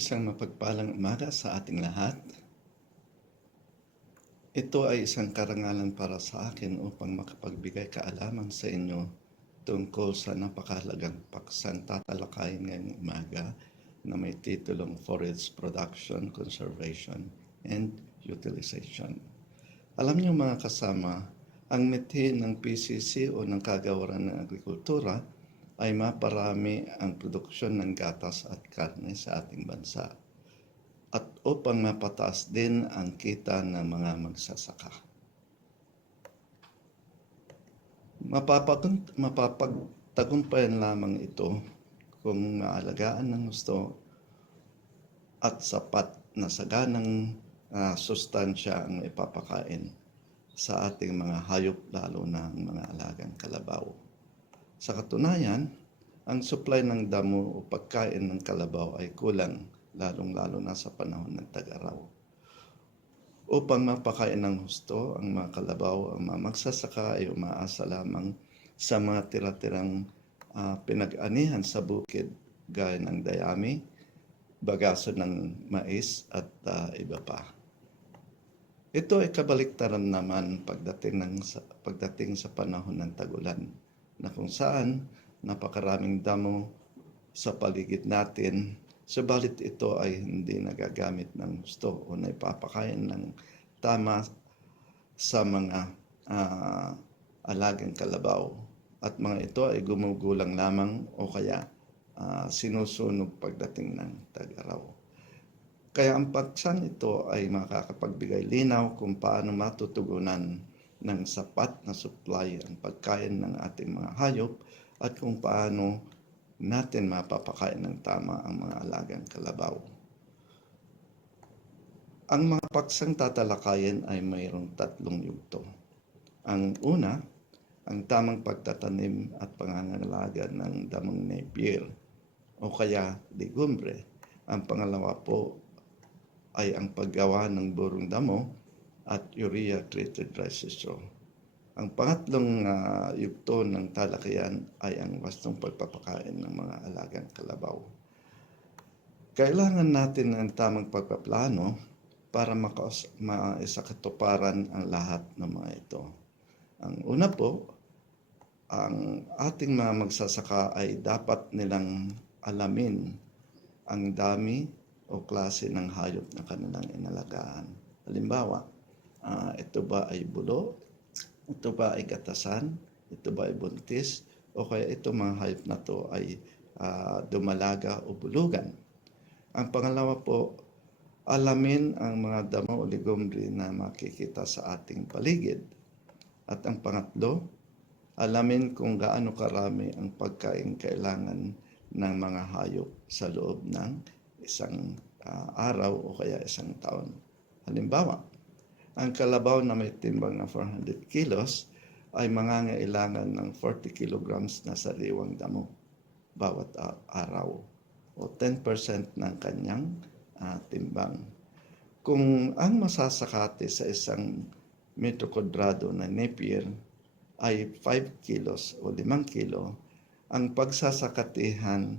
Isang mapagpalang umaga sa ating lahat. Ito ay isang karangalan para sa akin upang makapagbigay kaalaman sa inyo tungkol sa napakahalagang paksang tatalakayin ngayong umaga na may titulong Forest Production, Conservation, and Utilization. Alam niyo mga kasama, ang mithin ng PCC o ng Kagawaran ng Agrikultura ay maparami ang produksyon ng gatas at karne sa ating bansa at upang mapataas din ang kita ng mga magsasaka. Mapapagtagumpayan lamang ito kung maalagaan ng gusto at sapat na saganang sustansya ang ipapakain sa ating mga hayop, lalo na ang mga alagang kalabaw. Sa katunayan, ang supply ng damo o pagkain ng kalabaw ay kulang, lalong-lalo na sa panahon ng tag-araw. Upang mapakain ng husto ang mga kalabaw, ang mga magsasaka ay umaasa lamang sa mga tira-tirang pinag-anihan sa bukid gaya ng dayami, bagaso ng mais at iba pa. Ito ay kabaliktaran naman pagdating sa panahon ng tag-ulan, na kung saan napakaraming damo sa paligid natin, subalit ito ay hindi nagagamit ng gusto o naipapakain ng tama sa mga alagang kalabaw. At mga ito ay gumugulang lamang o kaya sinusunog pagdating ng tag-araw. Kaya ang paksang ito ay makakapagbigay linaw kung paano matutugunan ng sapat na supply ang pagkain ng ating mga hayop at kung paano natin mapapakain ng tama ang mga alagang kalabaw. Ang mga paksang tatalakayin ay mayroong 3 yugto. Ang una, ang tamang pagtatanim at pangangalaga ng damong Napier o kaya legumbre. Ang pangalawa po ay ang paggawa ng burong damo at urea-treated rice straw. Ang pangatlong yugto ng talakayan ay ang wastong pagpapakain ng mga alagang kalabaw. Kailangan natin ng tamang pagpaplano para maisakatuparan ang lahat ng mga ito. Ang una po, ang ating mga magsasaka ay dapat nilang alamin ang dami o klase ng hayop na kanilang inalagaan. Halimbawa, ito ba ay bulo? Ito ba ay gatasan? Ito ba ay buntis? O kaya ito mga hayop na to ay dumalaga o bulugan? Ang pangalawa po, alamin ang mga damo o legumbre na makikita sa ating paligid. At ang pangatlo, alamin kung gaano karami ang pagkain kailangan ng mga hayop sa loob ng isang araw o kaya isang taon. Halimbawa, ang kalabaw na may timbang na 400 kilos ay mangangailangan ng 40 kilograms na sariwang damo bawat araw o 10% ng kanyang timbang. Kung ang masasakate sa isang metro kwadrado na Napier ay 5 kilos o 5 kilo, ang pagsasakatihan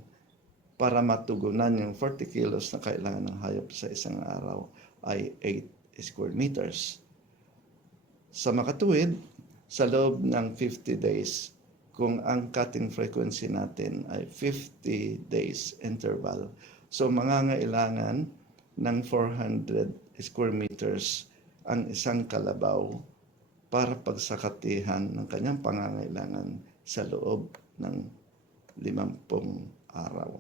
para matugunan yung 40 kilos na kailangan ng hayop sa isang araw ay 8 square meters. Sa makatuwid, sa loob ng 50 days, kung ang cutting frequency natin ay 50 days interval, so mangangailangan ng 400 square meters ang isang kalabaw para pagsakatihan ng kanyang pangangailangan sa loob ng 50 araw.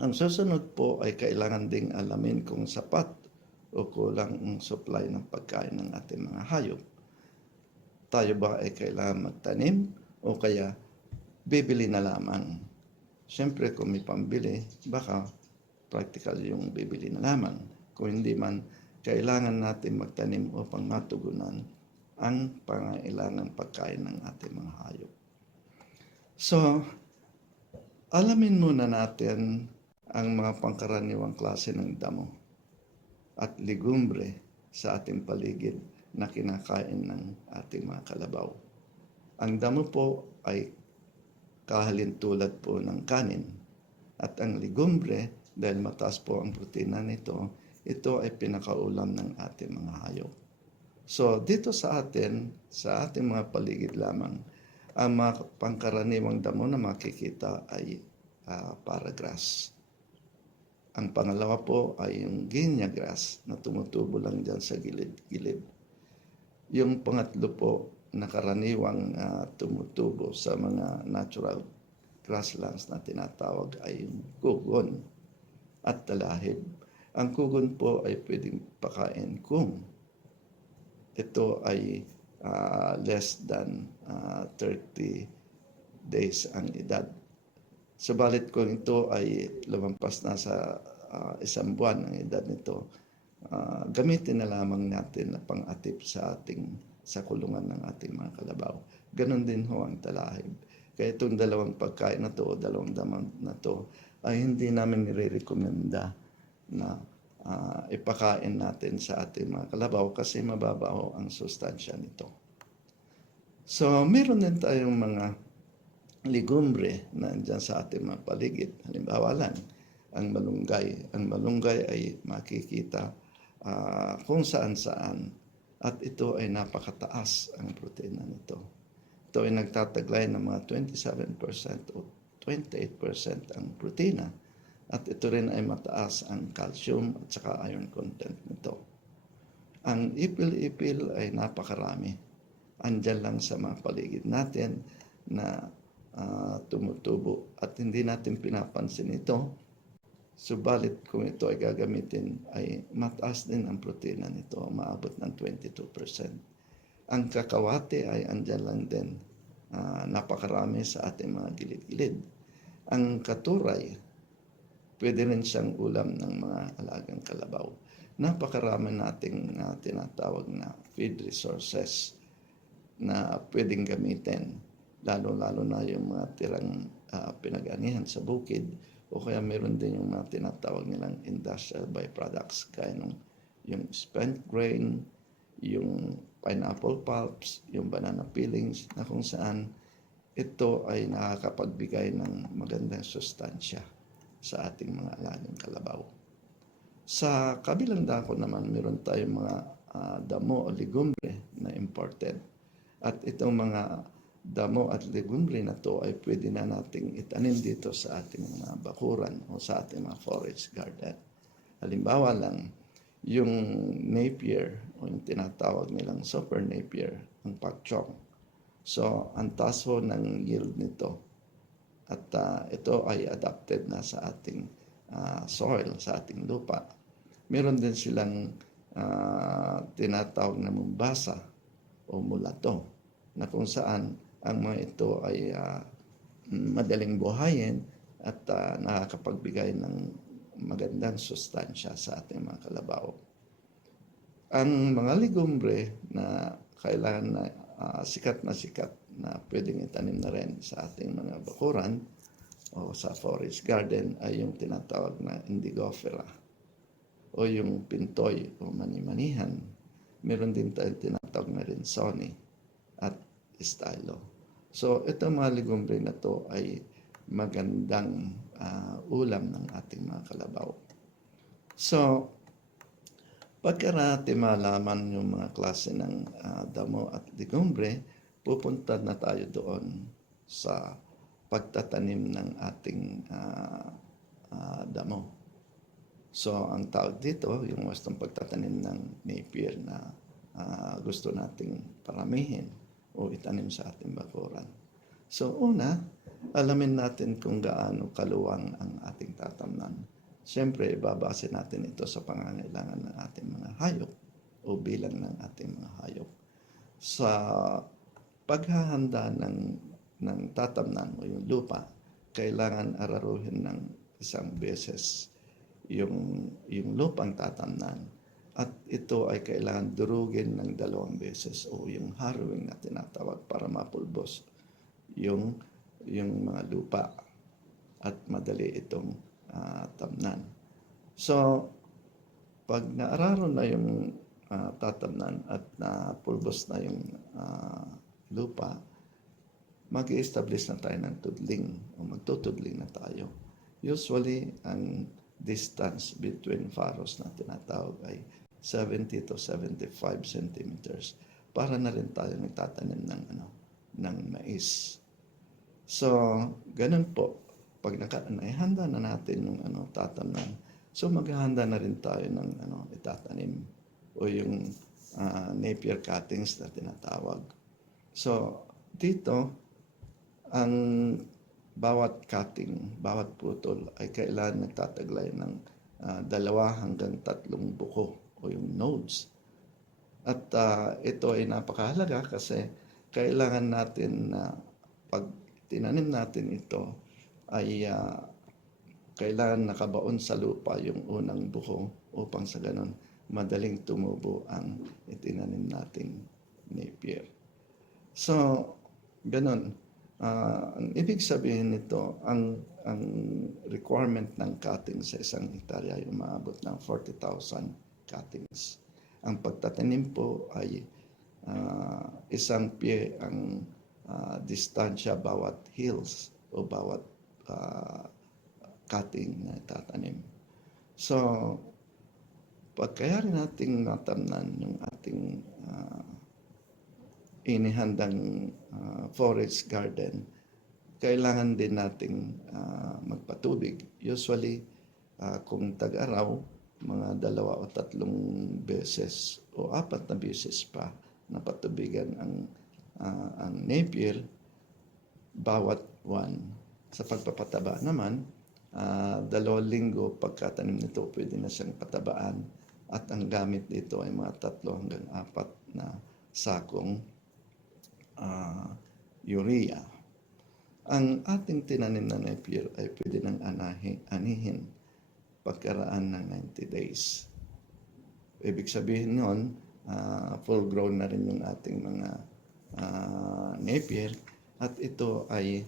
Ang susunod po ay kailangan ding alamin kung sapat o kulang ang supply ng pagkain ng ating mga hayop. Tayo ba ay kailangan magtanim o kaya bibili na lamang? Siyempre kung may pambili, baka practical yung bibili na lamang. Kung hindi man, kailangan natin magtanim upang matugunan ang pangailangang pagkain ng ating mga hayop. So, alamin muna natin ang mga pangkaraniwang klase ng damo at legumbre sa ating paligid na kinakain ng ating mga kalabaw. Ang damo po ay kahalintulad po ng kanin at ang legumbre dahil mataas po ang protina nito, ito ay pinakaulam ng ating mga hayop. So dito sa atin, sa ating mga paligid lamang, ang mga pangkaraniwang damo na makikita ay paragrass. Ang pangalawa po ay yung guinea grass na tumutubo lang dyan sa gilid-gilid. Yung pangatlo po na karaniwang tumutubo sa mga natural grasslands na tinatawag ay yung kugon at talahib. Ang kugon po ay pwedeng pakain kung ito ay less than 30 days ang edad. Subalit kung ito ay lumampas na sa isang buwan ang edad nito, gamitin na lamang natin na pang-atip sa kulungan ng ating mga kalabaw. Ganon din ho ang talahib. Kaya itong dalawang pagkain na to o dalawang daman na to ay hindi namin nire-recommenda na ipakain natin sa ating mga kalabaw kasi mababaho ang sustansya nito. So, meron din tayong mga ligumbre na andyan sa ating mga paligid. Halimbawa lang, ang malunggay. Ang malunggay ay makikita kung saan-saan at ito ay napakataas ang protina nito. Ito ay nagtataglay ng mga 27% o 28% ang protina at ito rin ay mataas ang calcium at saka iron content nito. Ang ipil-ipil ay napakarami. Andyan lang sa mga paligid natin na tumutubo at hindi natin pinapansin ito. Subalit kung ito ay gagamitin ay mataas din ang protina nito, maabot ng 22%. Ang kakawate ay andyan lang din, napakarami sa ating mga gilid-gilid. Ang katuray, pwede rin siyang ulam ng mga alagang kalabaw. Napakarami nating tinatawag na feed resources na pwedeng gamitin, lalo-lalo na yung mga tirang pinag-anihan sa bukid o kaya meron din yung mga tinatawag nilang industrial byproducts kaya yung spent grain, yung pineapple pulps, yung banana peelings na kung saan ito ay nakakapagbigay ng magandang sustansya sa ating mga alagang kalabaw. Sa kabilang dako naman, meron tayong mga damo o legumbre na imported. At itong mga damo at legumbre na to ay pwede na nating itanim dito sa ating mga bakuran o sa ating mga forage garden. Halimbawa lang, yung napier o yung tinatawag nilang super napier, ang pak chong. So, ang taas ho ng yield nito. At ito ay adapted na sa ating soil, sa ating lupa. Meron din silang tinatawag na mumbasa o mulato na kung saan ang mga ito ay madaling buhayin at nakakapagbigay ng magandang sustansya sa ating mga kalabaw. Ang mga legumbre na kailangan na sikat na pwedeng itanim na rin sa ating mga bakuran o sa forest garden ay yung tinatawag na indigofera o yung pintoy o mani-manihan. Meron din tayong tinatawag na rinsoni at stylo. So, itong mga legumbre na to ay magandang ulam ng ating mga kalabaw. So, pagka natin malaman yung mga klase ng damo at legumbre, pupunta na tayo doon sa pagtatanim ng ating damo. So, ang tawag dito, yung wastong pagtatanim ng napier na gusto nating paramihin o itanim sa ating bakuran. So, una, alamin natin kung gaano kaluwang ang ating tatamnan. Siyempre, babase natin ito sa pangangailangan ng ating mga hayop o bilang ng ating mga hayop. Sa paghahanda ng tatamnan o yung lupa, kailangan araruhin ng isang beses yung lupang tatamnan. At ito ay kailangan durugin ng 2 beses o yung harrowing na tinatawag para mapulbos yung mga lupa at madali itong tamnan. So, pag naararo na yung tatamnan at napulbos na yung lupa, mag-i-establish na tayo ng tudling o magtutudling na tayo. Usually, ang distance between furrows na tinatawag ay 70 to 75 centimeters para na rin tayo nagtatanim ng mais. So, ganun po. Pag naihanda na natin yung tatamnan, so maghahanda na rin tayo ng itatanim o yung Napier cuttings na tinatawag. So, dito, ang bawat cutting, bawat putol ay kailangan nagtataglay ng 2 hanggang 3 buko o yung nodes. At ito ay napakahalaga kasi kailangan natin na pag tinanim natin ito ay kailangan nakabaon sa lupa yung unang buko upang sa ganon madaling tumubo ang itinanim nating Napier. So, ganon. Ang ibig sabihin nito, ang requirement ng cutting sa isang hektarya ay umaabot ng 40,000 cuttings. Ang pagtatanim po ay isang pie ang distansya bawat hills o bawat cutting na itatanim. So, pagkayari nating natamnan yung ating inihandang forest garden, kailangan din nating magpatubig. Usually, kung tag-araw, mga 2 o 3 beses o 4 na beses pa napatubigan ang Napier bawat buwan. Sa pagpapataba naman, 2 linggo pagkatanim nito, pwede na siyang patabaan at ang gamit dito ay mga 3 hanggang 4 na sakong urea. Ang ating tinanim na Napier ay pwede nang anihin pagkaraan ng 90 days. Ibig sabihin nun, full grown na rin yung ating mga Napier at ito ay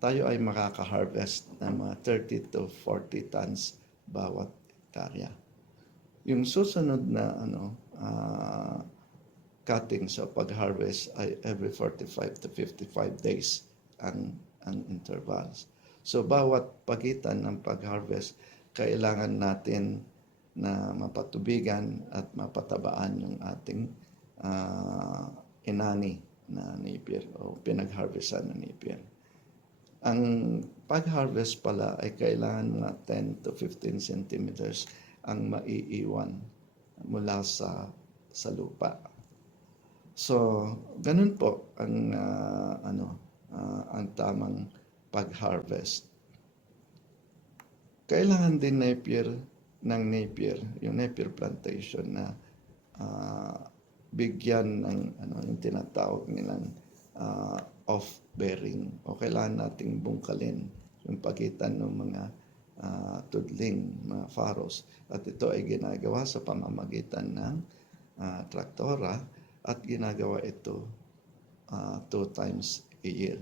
tayo ay makaka-harvest ng mga 30 to 40 tons bawat hektarya. Yung susunod na cutting sa pag-harvest ay every 45 to 55 days ang intervals. So bawat pagitan ng pag-harvest, kailangan natin na mapatubigan at mapatabaan yung ating inani na Napier o pinag-harvestan na Napier. Ang pag-harvest pala ay kailangan mga 10 to 15 centimeters ang maiiwan mula sa lupa. So, ganun po ang ang tamang pag-harvest. Kailangan din ng Napier, yung Napier plantation na bigyan ng yung tinatawag nilang off-bearing o kailangan nating bungkalin yung pagitan ng mga tudling, mga furrows. At ito ay ginagawa sa pamamagitan ng traktora at ginagawa ito 2 times a year.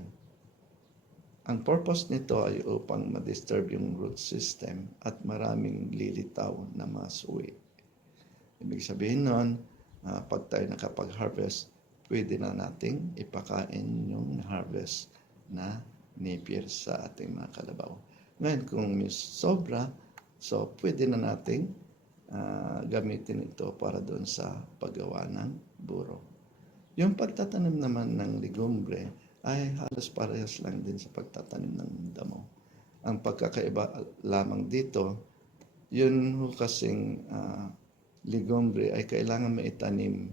Ang purpose nito ay upang ma-disturb yung root system at maraming lilitaw na mga suwi. Ibig sabihin nun, pag tayo nakapag-harvest, pwede na nating ipakain yung harvest na Napier sa ating mga kalabaw. Ngayon, kung may sobra, so pwede na nating gamitin ito para doon sa paggawa ng buro. Yung pagtatanim naman ng legumbre ay halos parehas lang din sa pagtatanim ng damo. Ang pagkakaiba lamang dito, yun kasing legumbre ay kailangan maitanim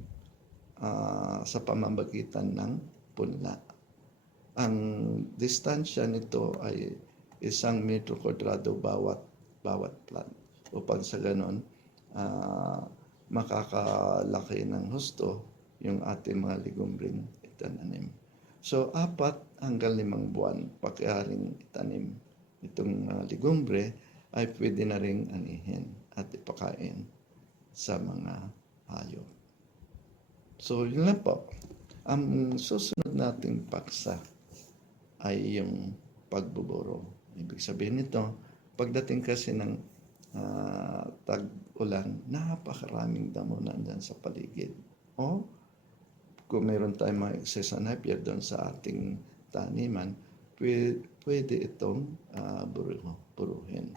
sa pamamagitan ng punla. Ang distansya nito ay 1 metro kwadrado bawat plant. Upang sa ganon, makakalaki ng husto yung ating mga legumbreng itananim. So, 4 hanggang 5 buwan pagkaring itanim itong legumbre ay pwede na ring anihin at ipakain sa mga hayop. So, yun lang po. Ang susunod nating paksa ay yung pagbuburo. Ibig sabihin nito, pagdating kasi ng tag-ulan, napakaraming damo nandyan sa paligid. O, kung mayroon tayong mga excess na Napier doon sa ating taniman, pwede itong buruhin.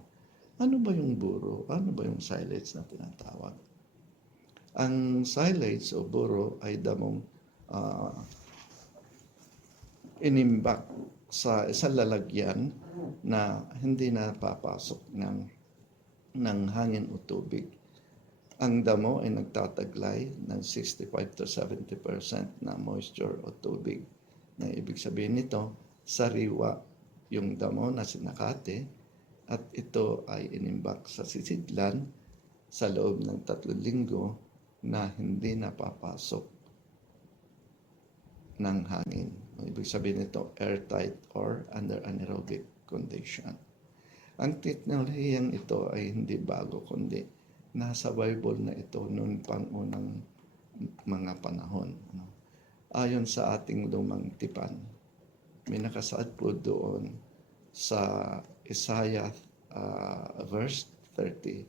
Ano ba yung buro? Ano ba yung silage na tinatawag? Ang silage o buro ay damong inimbak sa isang lalagyan na hindi napapasok ng hangin o tubig. Ang damo ay nagtataglay ng 65 to 70% na moisture o tubig. Na ibig sabihin nito, sariwa yung damo na sinakate at ito ay inimbak sa sisidlan sa loob ng 3 linggo na hindi napapasok ng hangin. Ibig sabihin nito, airtight or under anaerobic condition. Ang teknolohiyang ito ay hindi bago, kundi nasa Bible na ito noon pang unang mga panahon. Ayon sa ating lumang tipan, may nakasaad po doon sa Isaiah verse 30,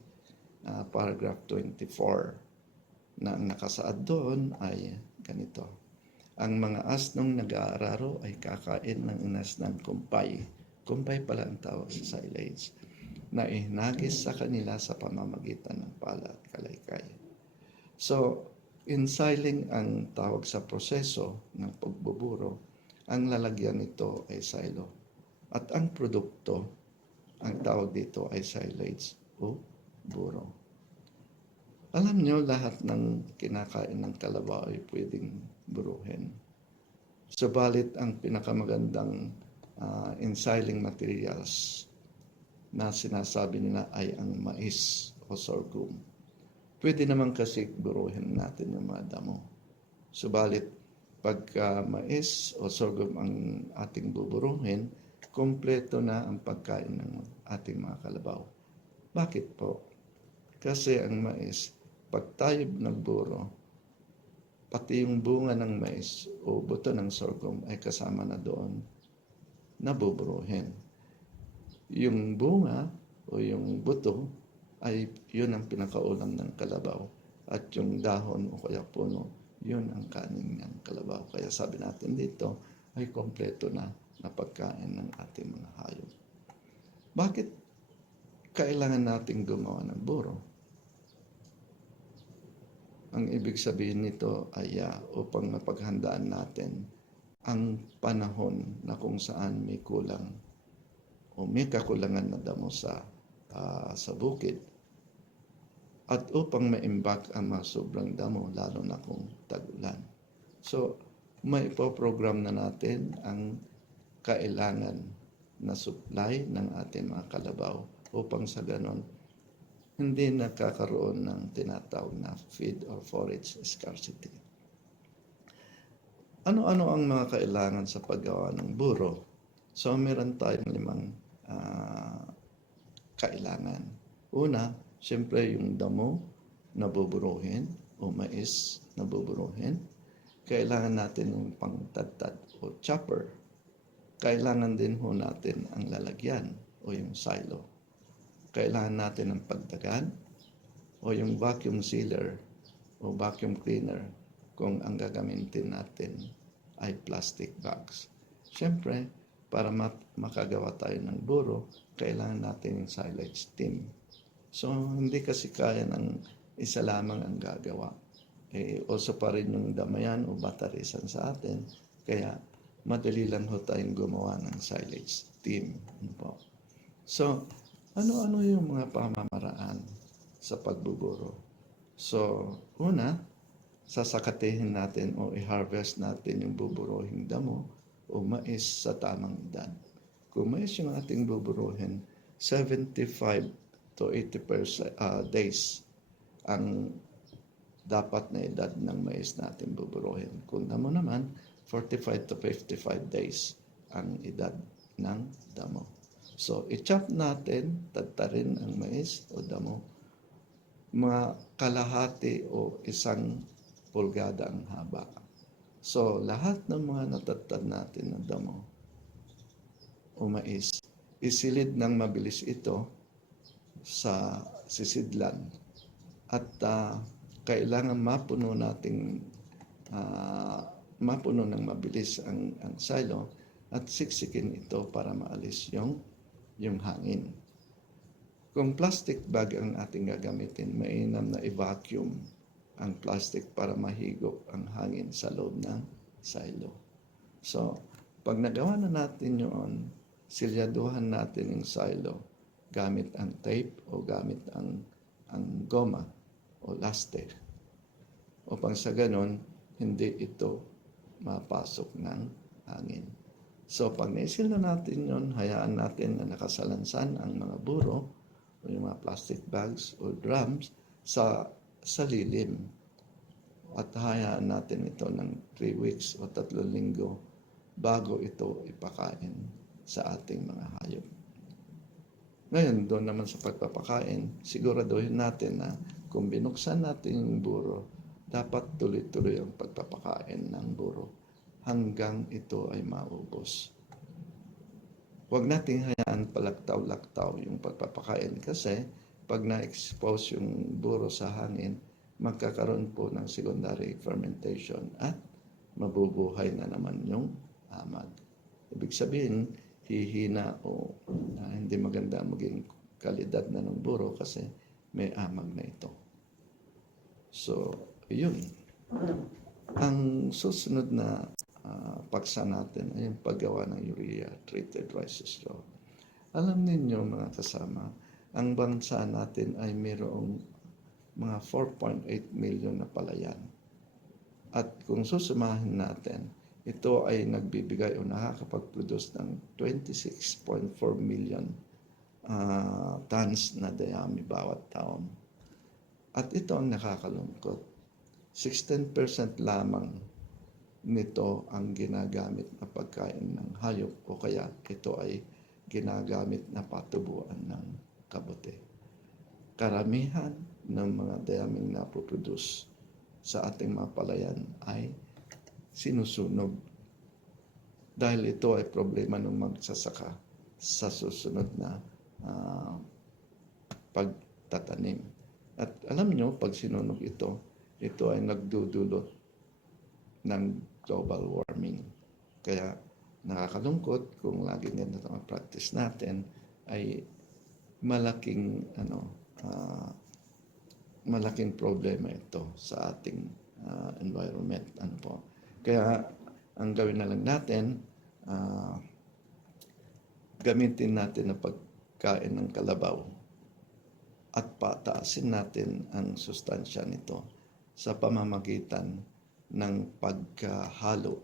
paragraph 24, na ang nakasaad doon ay ganito: ang mga asnong nag-aararo ay kakain ng inas ng kumpay. Kumpay pala ang tawag sa silage, na ihinagis sa kanila sa pamamagitan ng pala at kalaykay. So, insiling ang tawag sa proseso ng pagbuburo. Ang lalagyan nito ay silo. At ang produkto, ang tawag dito ay silage o buro. Alam nyo, lahat ng kinakain ng kalabaw ay pwedeng buruhin. Subalit ang pinakamagandang insiling materials na sinasabi nila ay ang mais o sorghum. Pwede naman kasi buruhin natin yung mga damo. Subalit, pagka mais o sorghum ang ating buburuhin, kompleto na ang pagkain ng ating mga kalabaw. Bakit po? Kasi ang mais, pag tayo nagburo, pati yung bunga ng mais o buto ng sorghum ay kasama na doon na buburuhin. Yung bunga o yung buto ay yun ang pinakaulam ng kalabaw. At yung dahon o kaya puno, yun ang kanin ng kalabaw. Kaya sabi natin dito ay kompleto na pagkain ng ating mga hayop. Bakit kailangan natin gumawa ng buro? Ang ibig sabihin nito ay upang mapaghandaan natin ang panahon na kung saan may kulang o may kakulangan na damo sa bukid, at upang maimbak ang mga sobrang damo lalo na kung tag-ulan. So, may ipoprogram na natin ang kailangan na supply ng ating mga kalabaw upang sa ganon hindi nakakaroon ng tinatawag na feed or forage scarcity. Ano-ano ang mga kailangan sa paggawa ng buro? So, meron tayong 5 kailangan. Una, siyempre yung damo na buburuhin o mais na buburuhin. Kailangan natin yung pangtadtad o chopper. Kailangan din ho natin ang lalagyan o yung silo. Kailangan natin ang pagdagan o yung vacuum sealer o vacuum cleaner kung ang gagamitin natin ay plastic bags. Siyempre, para makagawa tayo ng buro, kailangan natin yung silage steam. So, hindi kasi kaya ng isa lamang ang gagawa. Also pa rin yung damayan o batarisan sa atin. Kaya, madali lang ho tayong gumawa ng silage steam. So, ano-ano yung mga pamamaraan sa pagbuburo? So, una, sasakatihin natin o i-harvest natin yung buburuhin damo o mais sa tamang edad. Kung mais yung ating buburuhin, 75 to 80% days ang dapat na edad ng mais natin buburuhin. Kung damo naman, 45 to 55 days ang edad ng damo. So, i-chop natin, tadtarin ang mais o damo, mga kalahati o 1 pulgada ang haba. So, lahat ng mga natatad natin na damo o mais, isilid ng mabilis ito sa sisidlan. At kailangan mapuno ng mabilis ang silo at siksikin ito para maalis yung hangin. Kung plastic bag ang ating gagamitin, mainam na i-vacuum ang plastic para mahigop ang hangin sa loob ng silo. So, pag nagawa na natin yun, silyaduhan natin yung silo gamit ang tape o gamit ang goma o laste. Upang sa ganon, hindi ito mapasok ng hangin. So, pag naisil na natin yun, hayaan natin na nakasalansan ang mga buro o yung mga plastic bags o drums sa lilim. At hayaan natin ito ng 3 weeks o 3 linggo bago ito ipakain sa ating mga hayop. Ngayon, doon naman sa pagpapakain, siguraduhin natin na kung binuksan natin yung buro, dapat tuloy-tuloy ang pagpapakain ng buro hanggang ito ay maubos. Huwag nating hayaan palaktaw-laktaw yung pagpapakain kasi pag na-expose yung buro sa hangin, magkakaroon po ng secondary fermentation at mabubuhay na naman yung amag. Ibig sabihin, hihina o hindi maganda maging kalidad na ng buro kasi may amag na ito. So, yun. Ang susunod na paksa natin ay yung paggawa ng urea treated rice straw. Alam ninyo mga kasama, ang bansa natin ay mayroong mga 4.8 million na palayan. At kung susumahin natin, ito ay nagbibigay o nakakapag-produce ng 26.4 million tons na dayami bawat taon. At ito ang nakakalungkot. 16% lamang nito ang ginagamit na pagkain ng hayop o kaya ito ay ginagamit na patubuan ng kabote. Karamihan ng mga dayaming napoproduce sa ating mga palayan ay sinusunog dahil ito ay problema ng magsasaka sa susunod na pagtatanim. At alam nyo, pag sinunog ito ay nagdudulot ng global warming. Kaya nakakalungkot kung laging ganito ang practice natin ay malaking problema ito sa ating environment. Kaya ang gawin na lang natin, gamitin natin na pagkain ng kalabaw at pataasin natin ang sustansya nito sa pamamagitan ng pagkahalo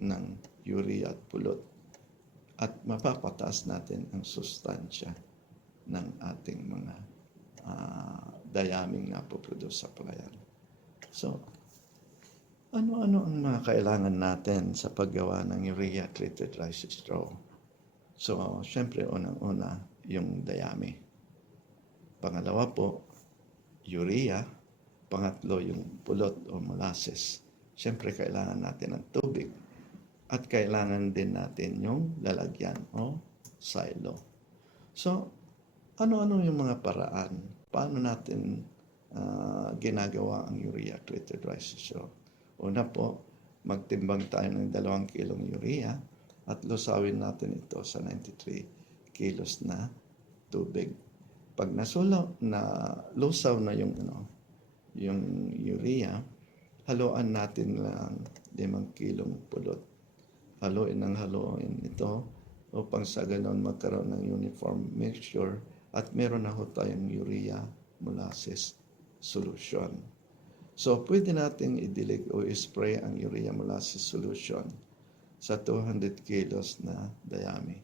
ng urea at pulot at mapapataas natin ang sustansya ng ating mga dayaming napoproduce sa palayan. So, ano-ano ang mga kailangan natin sa paggawa ng urea treated rice straw? So, syempre unang-una yung dayami. Pangalawa po, urea. Pangatlo, yung pulot o molasses. Siyempre, kailangan natin ng tubig. At kailangan din natin yung lalagyan o silo. So, ano-ano yung mga paraan? Paano natin ginagawa ang urea treated rice straw? Una po, magtimbang tayo ng 2 kilong urea at lusawin natin ito sa 93 kilos na tubig. Pag lusaw na yung urea, haluan natin lang 5 kilong pulot. Haluin ito upang sa ganon magkaroon ng uniform mixture at meron na ho tayong urea molasses solution. So, pwede natin idilig o spray ang urea molasses solution sa 200 kilos na dayami.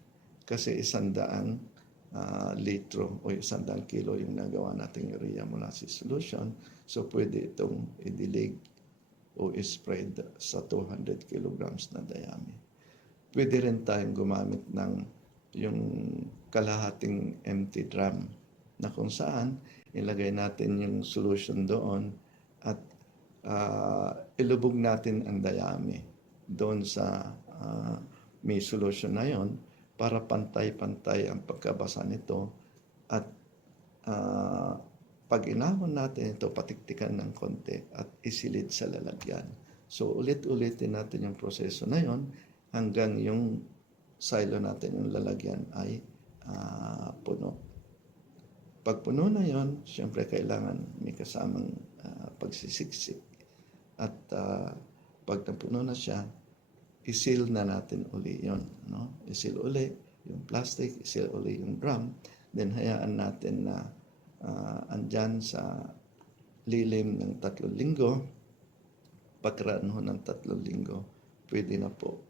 Kasi 100 litro o 100 kilo yung nagawa nating urea molasses solution. So, pwede itong idilig o spread sa 200 kilograms na dayami. Pwede rin tayong gumamit ng yung kalahating empty drum na kung saan ilagay natin yung solution doon at ilubog natin ang dayami doon sa may solution na yon para pantay-pantay ang pagkabasa nito at pag inahon natin ito, patiktikan ng konti at isilid sa lalagyan. So, ulit-ulitin natin yung proseso na yon hanggang yung silo natin, yung lalagyan ay puno. Pag puno na yon, siyempre kailangan may kasamang pagsisiksik. At pag napuno na siya, isil na natin uli yon. No? Isil uli yung plastic, isil uli yung drum, then hayaan natin na andyan sa lilim ng 3 linggo. Pagkaraan ho ng 3 linggo, pwede na po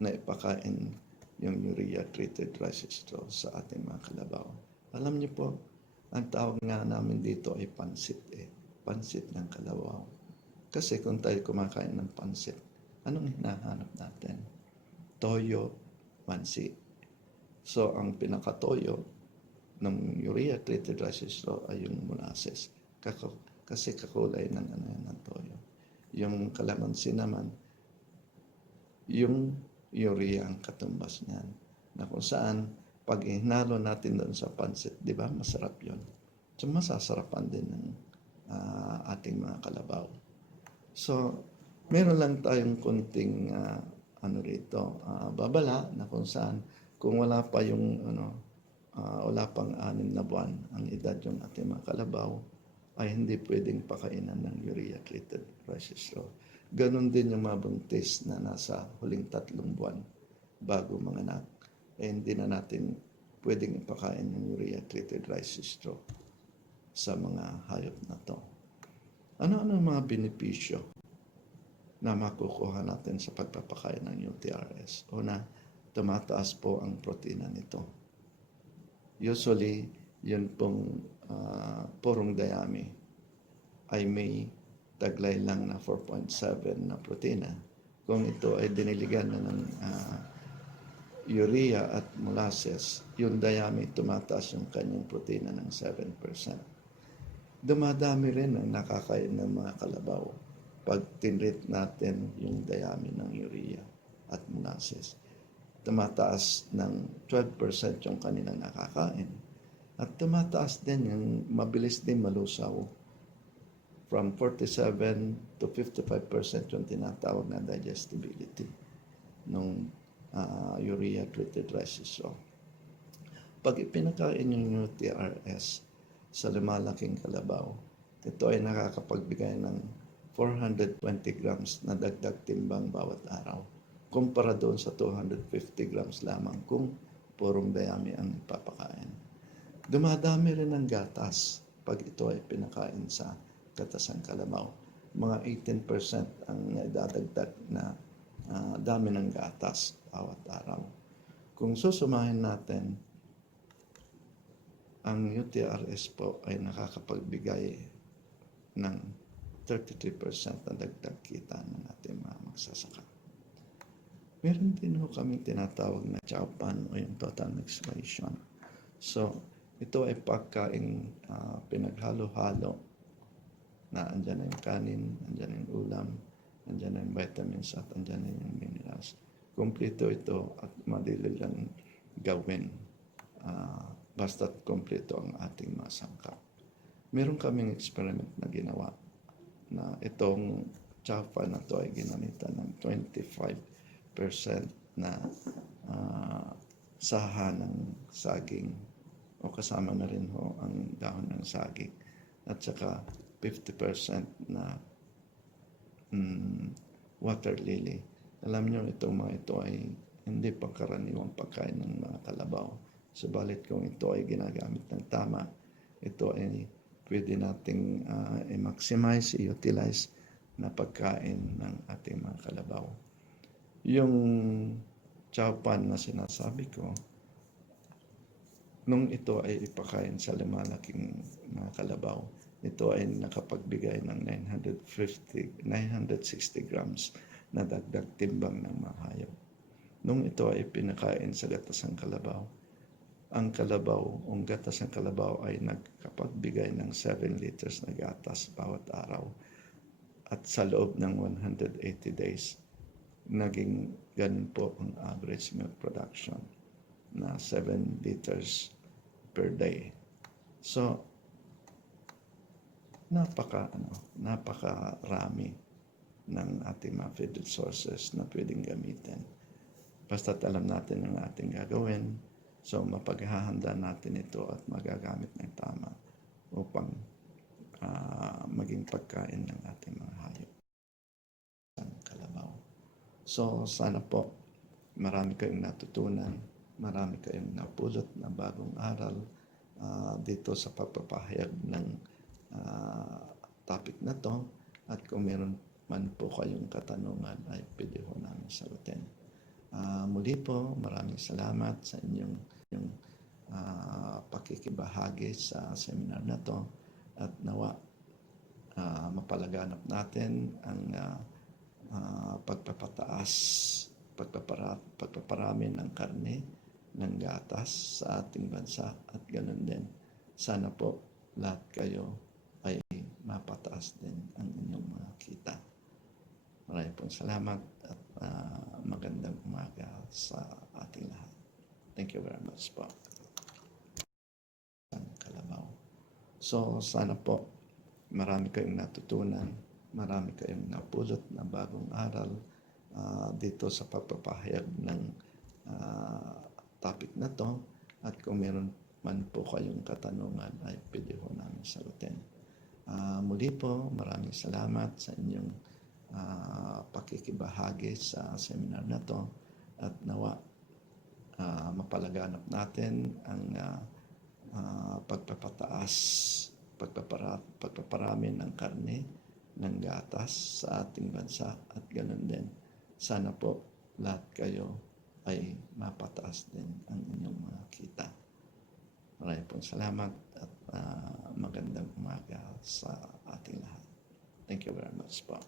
na ipakain yung urea treated rice straw sa ating mga kalabaw. Alam niyo po, ang tawag nga namin dito ay pansit Pansit ng kalabaw. Kasi kung tayo kumakain ng pansit, anong hinahanap natin? Toyo, pansit. So, ang pinakatoyo ng urea treated rice straw ay yung molasses. Kasi kakulay ng toyo. Yung kalamansi naman, yung urea ang katumbas niyan. Na kung saan, pag hinalo natin doon sa pansit, di ba, masarap yun. So, masasarapan din ng ating mga kalabaw. So, meron lang tayong kunting babala na kung saan, kung wala pa yung, wala pang 6 na buwan ang edad yung ating mga kalabaw, ay hindi pwedeng pakainan ng urea treated rice straw. Ganon din yung mga buntis na nasa huling 3 buwan bago manganak. Hindi na natin pwedeng ipakain ng urea treated rice straw sa mga hayop na to. Ano-ano mga benepisyo na makukuha natin sa pagpapakain ng UTRS? Una, tumataas po ang protina nito. Usually, yun pong purong dayami ay may taglay lang na 4.7 na protina. Kung ito ay diniligan na ng urea at molasses, yung dayami tumataas yung kanyang protina ng 7%. Dumadami rin ang nakakain ng mga kalabaw pag tinrate natin yung dayami ng urea at molasses. Tumataas ng 12% yung kanilang nakakain. At tumataas din yung mabilis din malusaw. From 47 to 55% yung tinatawag na digestibility ng urea treated rice straw. Pag ipinakain yung UTRS sa lumalaking kalabaw, ito ay nakakapagbigay ng 420 grams na dagdag timbang bawat araw, kumpara doon sa 250 grams lamang kung purong dayami ang ipapakain. Dumadami rin ang gatas pag ito ay pinakain sa gatasang kalabaw. Mga 18% ang idadagdag na dami ng gatas bawat araw. Kung susumahin natin, ang UTRS po ay nakakapagbigay ng 33% na dagdag kita ng ating mga magsasaka. Meron din ho kami tinatawag na chowpan o yung total mixed ration. So, ito ay pagkain pinaghalo-halo na andyan na yung kanin, andyan na yung ulam, andyan na yung vitamins at andyan na yung minerals. Kompleto ito at madali lang gawin basta't kompleto ang ating mga sangkap. Meron kaming experiment na ginawa na itong chapa na to ay ginamitan ng 25% na saha ng saging o kasama na rin ho ang dahon ng saging at saka 50% na water lily. Alam nyo, itong mga ito ay hindi pangkaraniwang pagkain ng mga kalabaw. Subalit kung ito ay ginagamit ng tama, ito ay pwede nating i-maximize, i-utilize na pagkain ng ating mga kalabaw. Yung chowpan na sinasabi ko, nung ito ay ipakain sa lumalaking mga kalabaw, ito ay nakapagbigay ng 960 grams na dagdag timbang ng mga hayop. Nung ito ay pinakain sa gatasang kalabaw, ang kalabaw, ang gatas ng kalabaw ay nagkapagbigay ng 7 liters na gatas bawat araw. At sa loob ng 180 days, naging ganun po ang average milk production na 7 liters per day. So, napakarami ng ating mga feed sources na pwedeng gamitin. Basta't alam natin ang ating gagawin, So mapaghahanda natin ito at magagamit ng tama upang maging pagkain ng ating mga hayop. Ang kalabaw. So sana po marami kayong natutunan, marami kayong napulot na bagong aral dito sa pagpapahayag ng topic na to. At kung meron man po kayong katanungan ay pwede ho namin sagutin. Muli po, maraming salamat sa inyong pakikibahagi sa seminar na to at nawa mapalaganap natin ang pagpapataas, pagpaparami ng karne, ng gatas sa ating bansa at ganun din. Sana po lahat kayo ay mapataas din ang inyong mga kita. Maraming pong salamat at magandang umaga sa ating lahat. Thank you very much po. Ang kalabaw. So sana po marami kayong natutunan, marami kayong napulot na bagong aral dito sa pagpapahayag ng topic na to. At kung meron man po kayong katanungan ay pwede ho namin sagutin. Muli po, maraming salamat sa inyong pakikibahagi sa seminar na to at nawa mapalaganap natin ang pagpapataas, pagpaparami ng karne, ng gatas sa ating bansa at ganun din. Sana po lahat kayo ay mapataas din ang inyong mga kita. Maraming pong salamat at magandang umaga sa ating lahat. Thank you very much po.